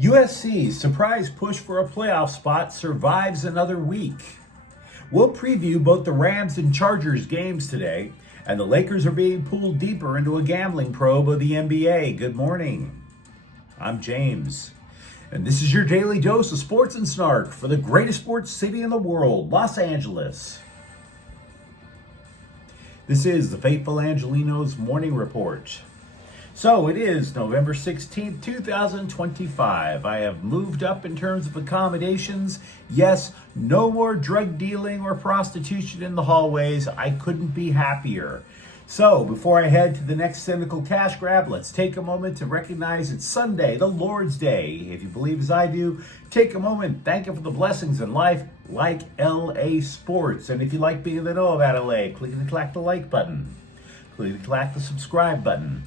USC's surprise push for a playoff spot survives another week. We'll preview both the Rams and Chargers games today, and the Lakers are being pulled deeper into a gambling probe of the NBA. Good morning. I'm James, and this is your daily dose of sports and snark for the greatest sports city in the world, Los Angeles. This is the Faithful Angelenos Morning Report. So it is November 16th, 2025. I have moved up in terms of accommodations. Yes, no more drug dealing or prostitution in the hallways. I couldn't be happier. So before I head to the next cynical cash grab, let's take a moment to recognize it's Sunday, the Lord's Day. If you believe as I do, take a moment, thank Him for the blessings in life, like LA sports. And if you like being in the know about LA, click the like button. Click the subscribe button.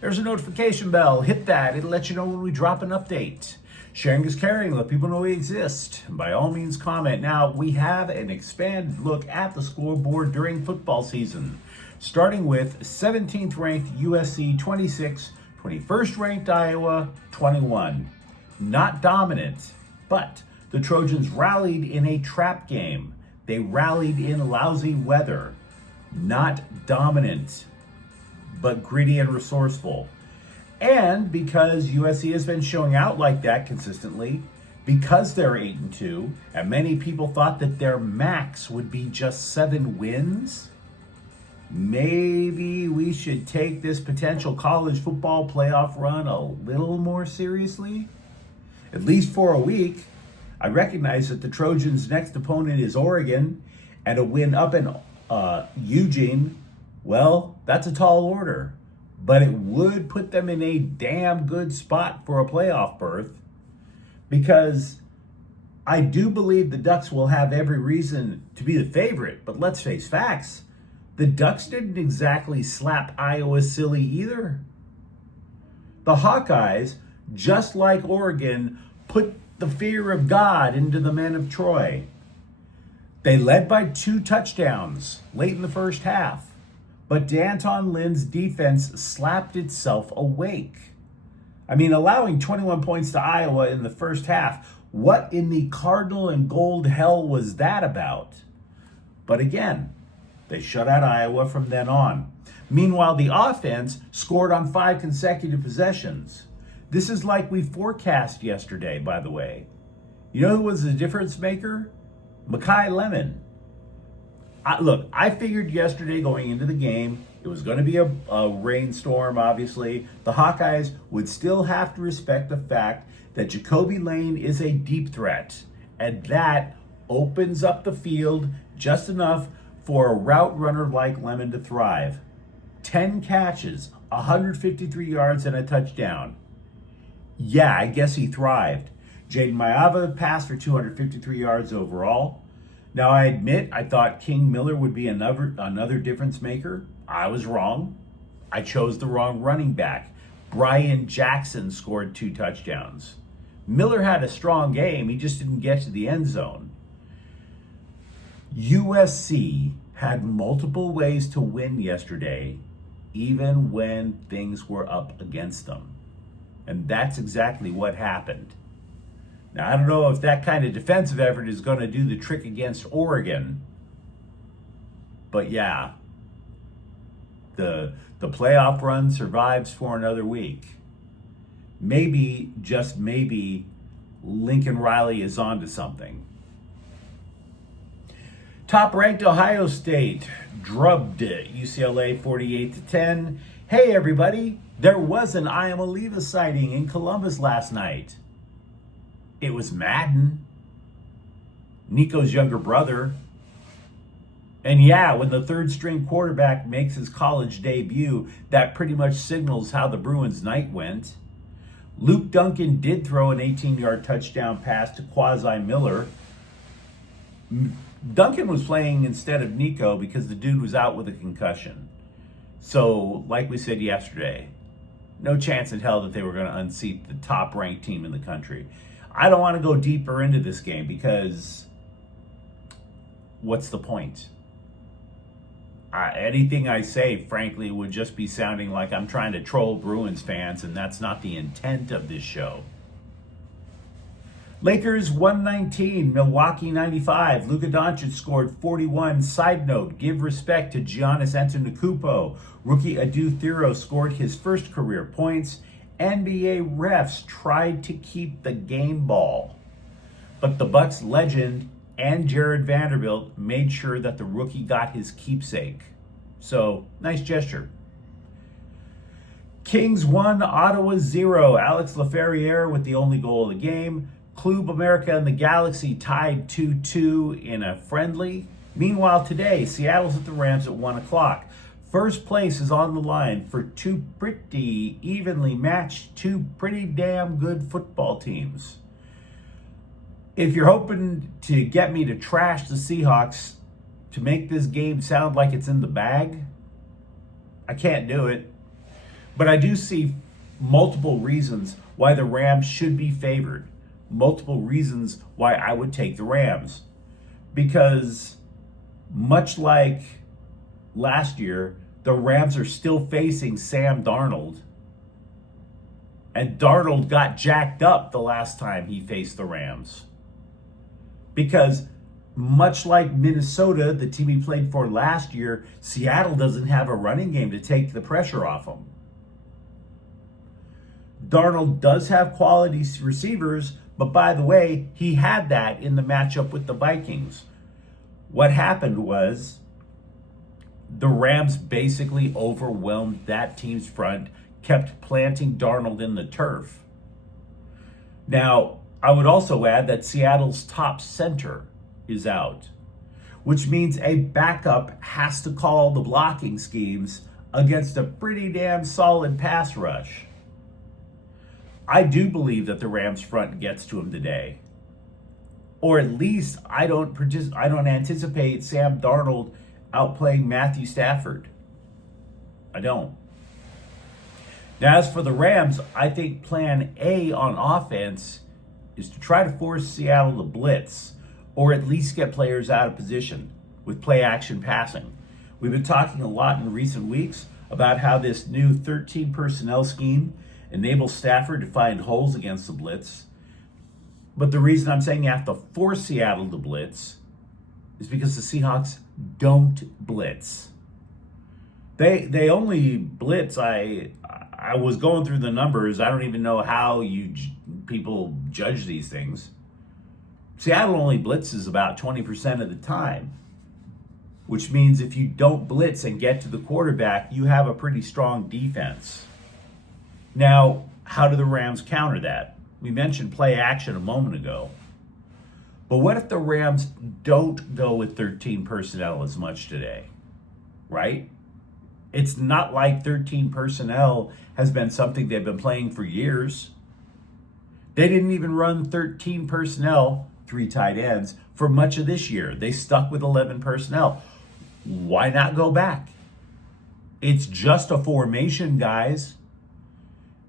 There's a notification bell. Hit that. It'll let you know when we drop an update. Sharing is caring. Let people know we exist. And by all means, comment. Now, we have an expanded look at the scoreboard during football season, starting with 17th ranked USC 26, 21st ranked Iowa 21. Not dominant, but the Trojans rallied in a trap game. They rallied in lousy weather. Not dominant, but gritty and resourceful. And because USC has been showing out like that consistently, because they're 8-2, and many people thought that their max would be just 7 wins, maybe we should take this potential college football playoff run a little more seriously. At least for a week. I recognize that the Trojans' next opponent is Oregon, and a win up in Eugene, well, that's a tall order, but it would put them in a damn good spot for a playoff berth, because I do believe the Ducks will have every reason to be the favorite, but let's face facts. The Ducks didn't exactly slap Iowa silly either. The Hawkeyes, just like Oregon, put the fear of God into the men of Troy. They led by 2 touchdowns late in the first half. But D'Anton Lynn's defense slapped itself awake. I mean, allowing 21 points to Iowa in the first half, what in the Cardinal and Gold hell was that about? But again, they shut out Iowa from then on. Meanwhile, the offense scored on 5 consecutive possessions. This is like we forecast yesterday, by the way. You know who was the difference maker? Makai Lemon. Look, I figured yesterday going into the game, it was going to be a rainstorm, obviously. The Hawkeyes would still have to respect the fact that Jacoby Lane is a deep threat. And that opens up the field just enough for a route runner like Lemon to thrive. 10 catches, 153 yards, and a touchdown. Yeah, I guess he thrived. Jaden Mayava passed for 253 yards overall. Now, I admit I thought King Miller would be another difference maker. I was wrong. I chose the wrong running back. Brian Jackson scored 2 touchdowns. Miller had a strong game. He just didn't get to the end zone. USC had multiple ways to win yesterday, even when things were up against them. And that's exactly what happened. Now, I don't know if that kind of defensive effort is going to do the trick against Oregon. But yeah, the playoff run survives for another week. Maybe, just maybe, Lincoln Riley is onto something. Top-ranked Ohio State drubbed UCLA 48-10. Hey, everybody, there was an I Am Aliva sighting in Columbus last night. It was Madden, Nico's younger brother. And yeah, when the third string quarterback makes his college debut, that pretty much signals how the Bruins' night went. Luke Duncan did throw an 18-yard touchdown pass to Quasi Miller. Duncan was playing instead of Nico because the dude was out with a concussion. So, like we said yesterday, no chance in hell that they were going to unseat the top-ranked team in the country. I don't want to go deeper into this game because what's the point? Anything I say, frankly, would just be sounding like I'm trying to troll Bruins fans, and that's not the intent of this show. Lakers 119, Milwaukee 95. Luka Doncic scored 41. Side note, give respect to Giannis Antetokounmpo. Rookie Adu Thero scored his first career points. NBA refs tried to keep the game ball, but the Bucks legend and Jared Vanderbilt made sure that the rookie got his keepsake. So, nice gesture. Kings 1, Ottawa 0. Alex Laferriere with the only goal of the game. Club America and the Galaxy tied 2-2 in a friendly. Meanwhile, today, Seattle's at the Rams at 1 o'clock. First place is on the line for two pretty evenly matched, two pretty damn good football teams. If you're hoping to get me to trash the Seahawks to make this game sound like it's in the bag, I can't do it. But I do see multiple reasons why the Rams should be favored. Multiple reasons why I would take the Rams. Because much like last year, the Rams are still facing Sam Darnold. And Darnold got jacked up the last time he faced the Rams. Because much like Minnesota, the team he played for last year, Seattle doesn't have a running game to take the pressure off them. Darnold does have quality receivers, but by the way, he had that in the matchup with the Vikings. What happened was the Rams basically overwhelmed that team's front, kept planting Darnold in the turf. Now, I would also add that Seattle's top center is out, which means a backup has to call the blocking schemes against a pretty damn solid pass rush. I do believe that the Rams front gets to him today. Or at least I don't anticipate Sam Darnold outplaying Matthew Stafford. I don't. Now, as for the Rams, I think plan A on offense is to try to force Seattle to blitz, or at least get players out of position with play action passing. We've been talking a lot in recent weeks about how this new 13 personnel scheme enables Stafford to find holes against the blitz. But the reason I'm saying you have to force Seattle to blitz is because the Seahawks don't blitz. They only blitz. I was going through the numbers. I don't even know how people judge these things. Seattle only blitzes about 20% of the time, which means if you don't blitz and get to the quarterback, you have a pretty strong defense. Now, how do the Rams counter that? We mentioned play action a moment ago. But what if the Rams don't go with 13 personnel as much today, right? It's not like 13 personnel has been something they've been playing for years. They didn't even run 13 personnel, 3 tight ends, for much of this year. They stuck with 11 personnel. Why not go back? It's just a formation, guys.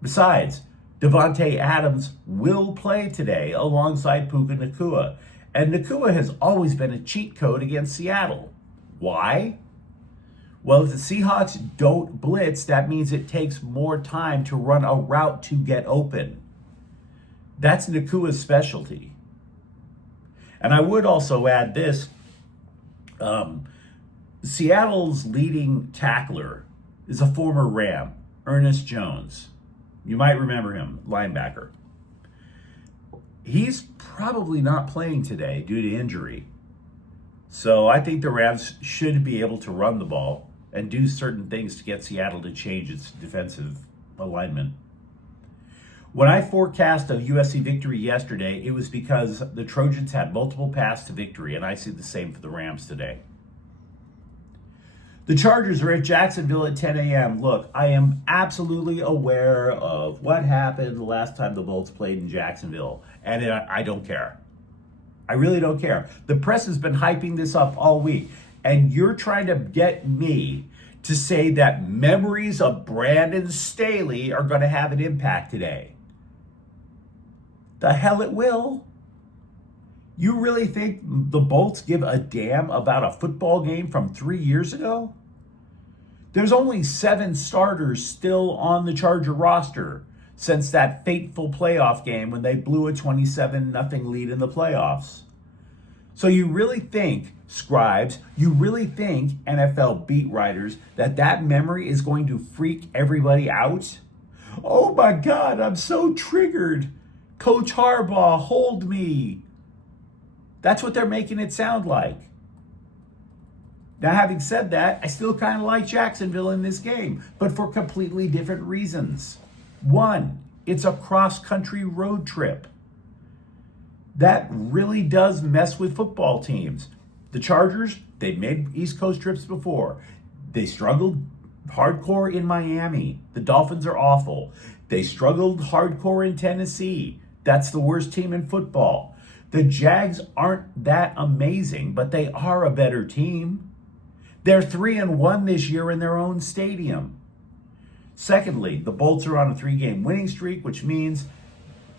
Besides, Devontae Adams will play today alongside Puka Nacua. And Nacua has always been a cheat code against Seattle. Why? Well, if the Seahawks don't blitz, that means it takes more time to run a route to get open. That's Nacua's specialty. And I would also add this. Seattle's leading tackler is a former Ram, Ernest Jones. You might remember him, linebacker. He's probably not playing today due to injury. So I think the Rams should be able to run the ball and do certain things to get Seattle to change its defensive alignment. When I forecast a USC victory yesterday, it was because the Trojans had multiple paths to victory, and I see the same for the Rams today. The Chargers are at Jacksonville at 10 a.m. Look, I am absolutely aware of what happened the last time the Bolts played in Jacksonville, and I don't care. I really don't care. The press has been hyping this up all week, and you're trying to get me to say that memories of Brandon Staley are going to have an impact today. The hell it will. You really think the Bolts give a damn about a football game from 3 years ago? There's only 7 starters still on the Charger roster. since that fateful playoff game when they blew a 27-0 lead in the playoffs. So you really think, scribes, you really think, NFL beat writers, that memory is going to freak everybody out? Oh my God, I'm so triggered. Coach Harbaugh, hold me. That's what they're making it sound like. Now, having said that, I still kind of like Jacksonville in this game, but for completely different reasons. One, it's a cross-country road trip. That really does mess with football teams. The Chargers, they've made East Coast trips before. They struggled hardcore in Miami. The Dolphins are awful. They struggled hardcore in Tennessee. That's the worst team in football. The Jags aren't that amazing, but they are a better team. They're 3-1 this year in their own stadium. Secondly, the Bolts are on a 3-game winning streak, which means,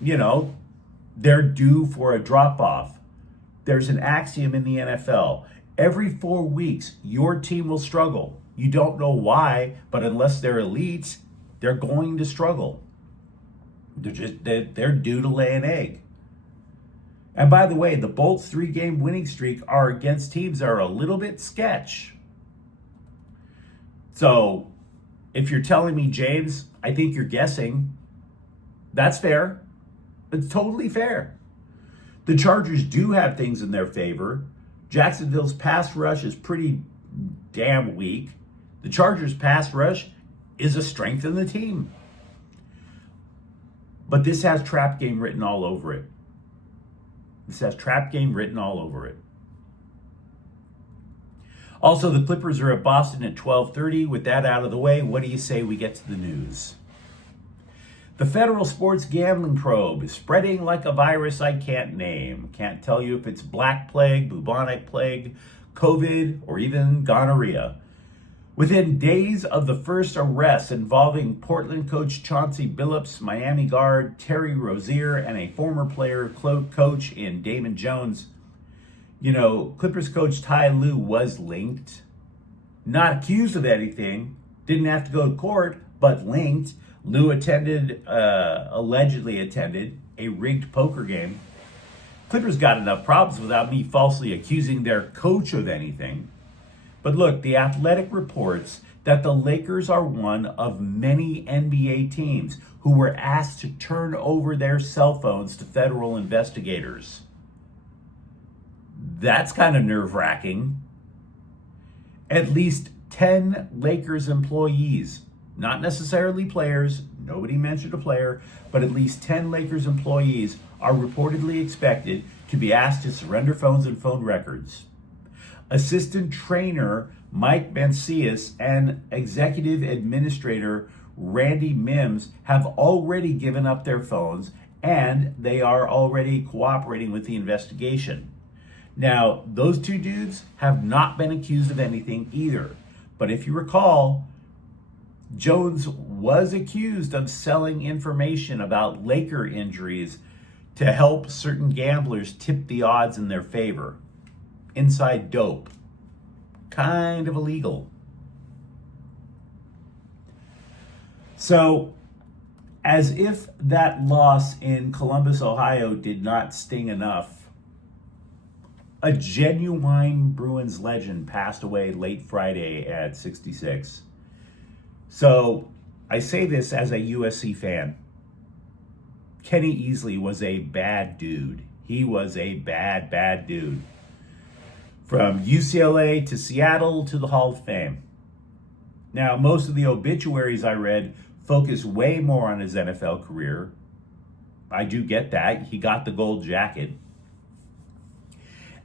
they're due for a drop-off. There's an axiom in the NFL. Every 4 weeks, your team will struggle. You don't know why, but unless they're elites, they're going to struggle. They're due to lay an egg. And by the way, the Bolts' 3-game winning streak are against teams that are a little bit sketch. So, if you're telling me, James, I think you're guessing, that's fair. It's totally fair. The Chargers do have things in their favor. Jacksonville's pass rush is pretty damn weak. The Chargers' pass rush is a strength in the team. But this has trap game written all over it. Also, the Clippers are at Boston at 12:30. With that out of the way, what do you say we get to the news? The federal sports gambling probe is spreading like a virus I can't name. Can't tell you if it's black plague, bubonic plague, COVID, or even gonorrhea. Within days of the first arrests involving Portland coach Chauncey Billups, Miami guard Terry Rozier, and a former player coach in Damon Jones, Clippers coach Ty Lue was linked. Not accused of anything, didn't have to go to court, but linked. Lue allegedly attended a rigged poker game. Clippers got enough problems without me falsely accusing their coach of anything. But look, The Athletic reports that the Lakers are one of many NBA teams who were asked to turn over their cell phones to federal investigators. That's kind of nerve-wracking. At least 10 Lakers employees, not necessarily players, nobody mentioned a player, but at least 10 Lakers employees are reportedly expected to be asked to surrender phones and phone records. Assistant trainer Mike Mancias and executive administrator Randy Mims have already given up their phones, and they are already cooperating with the investigation. Now, those two dudes have not been accused of anything either. But if you recall, Jones was accused of selling information about Laker injuries to help certain gamblers tip the odds in their favor. Inside dope. Kind of illegal. So, as if that loss in Columbus, Ohio did not sting enough, a genuine Bruins legend passed away late Friday at 66. So, I say this as a USC fan. Kenny Easley was a bad dude. He was a bad dude. From UCLA to Seattle to the Hall of Fame. Now, most of the obituaries I read focus way more on his NFL career. I do get that. He got the gold jacket.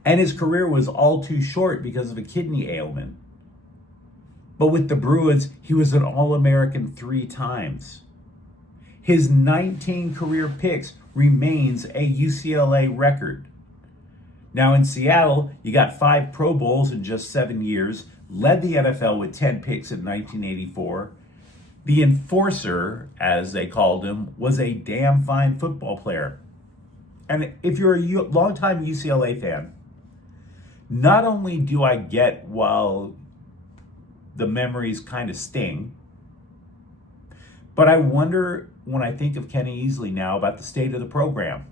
And his career was all too short because of a kidney ailment. But with the Bruins, he was an All-American 3 times. His 19 career picks remains a UCLA record. Now in Seattle, you got 5 Pro Bowls in just 7 years, led the NFL with 10 picks in 1984. The enforcer, as they called him, was a damn fine football player. And if you're a longtime UCLA fan, not only do I get while the memories kind of sting, But I wonder, when I think of Kenny Easley now, about the state of the program.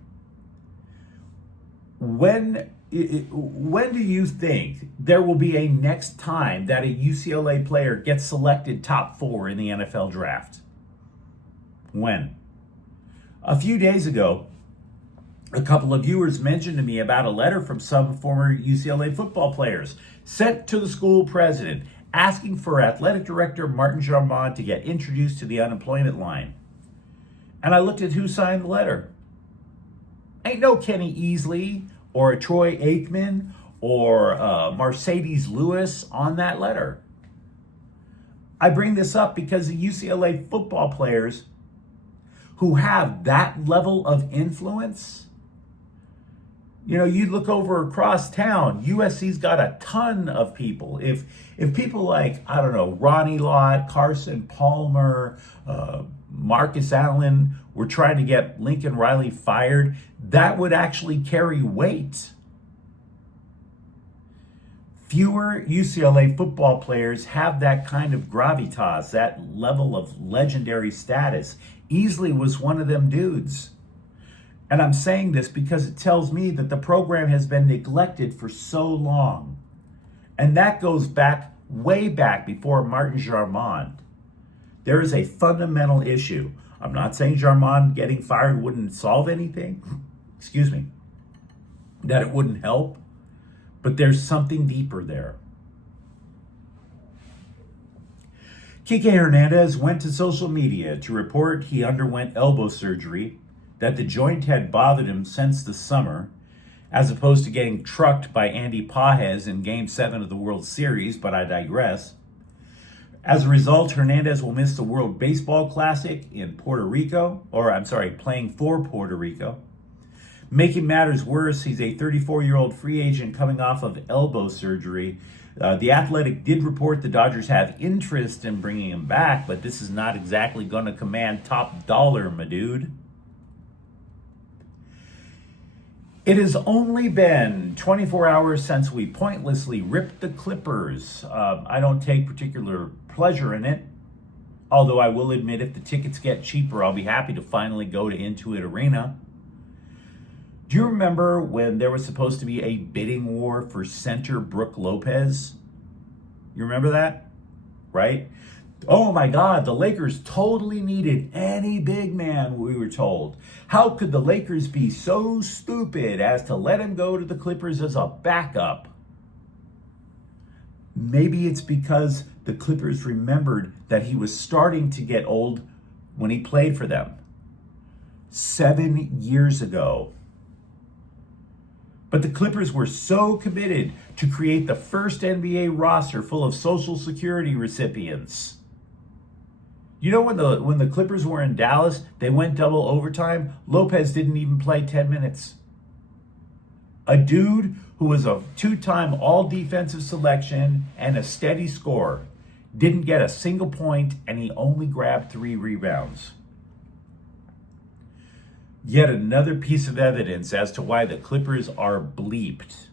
When do you think there will be a next time that a UCLA player gets selected top 4 in the NFL draft? When? A few days ago, a couple of viewers mentioned to me about a letter from some former UCLA football players sent to the school president asking for athletic director Martin Jarmond to get introduced to the unemployment line. And I looked at who signed the letter. Ain't no Kenny Easley or a Troy Aikman or Mercedes Lewis on that letter. I bring this up because the UCLA football players who have that level of influence, you know, you look over across town, USC's got a ton of people. If people like, I don't know, Ronnie Lott, Carson Palmer, Marcus Allen were trying to get Lincoln Riley fired, that would actually carry weight. Fewer UCLA football players have that kind of gravitas, that level of legendary status. Easley was one of them dudes. And I'm saying this because it tells me that the program has been neglected for so long. And that goes back, way back before Martin Jarmond. There is a fundamental issue. I'm not saying Jarmond getting fired wouldn't solve anything. Excuse me. That it wouldn't help. But there's something deeper there. Kike Hernandez went to social media to report he underwent elbow surgery, that the joint had bothered him since the summer, as opposed to getting trucked by Andy Pajes in Game 7 of the World Series, but I digress. As a result, Hernandez will miss the World Baseball Classic in Puerto Rico, playing for Puerto Rico. Making matters worse, he's a 34-year-old free agent coming off of elbow surgery. The Athletic did report the Dodgers have interest in bringing him back, but this is not exactly going to command top dollar, my dude. It has only been 24 hours since we pointlessly ripped the Clippers. I don't take particular pleasure in it, although I will admit if the tickets get cheaper, I'll be happy to finally go to Intuit Arena. Do you remember when there was supposed to be a bidding war for center Brook Lopez? You remember that? Right? Oh my God, the Lakers totally needed any big man, we were told. How could the Lakers be so stupid as to let him go to the Clippers as a backup? Maybe it's because the Clippers remembered that he was starting to get old when he played for them 7 years ago. But the Clippers were so committed to create the first NBA roster full of Social Security recipients. You know, when the Clippers were in Dallas, they went double overtime. Lopez didn't even play 10 minutes. A dude who was a 2-time all-defensive selection and a steady scorer didn't get a single point, and he only grabbed 3 rebounds. Yet another piece of evidence as to why the Clippers are bleeped.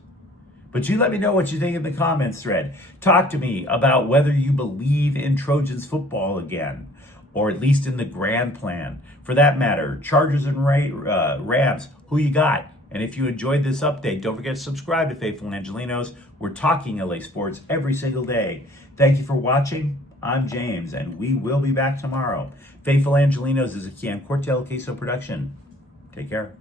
But you let me know what you think in the comments thread. Talk to me about whether you believe in Trojans football again, or at least in the grand plan. For that matter, Chargers and Rams, who you got? And if you enjoyed this update, don't forget to subscribe to Faithful Angelenos. We're talking LA sports every single day. Thank you for watching. I'm James, and we will be back tomorrow. Faithful Angelenos is a Kian Cortel Queso production. Take care.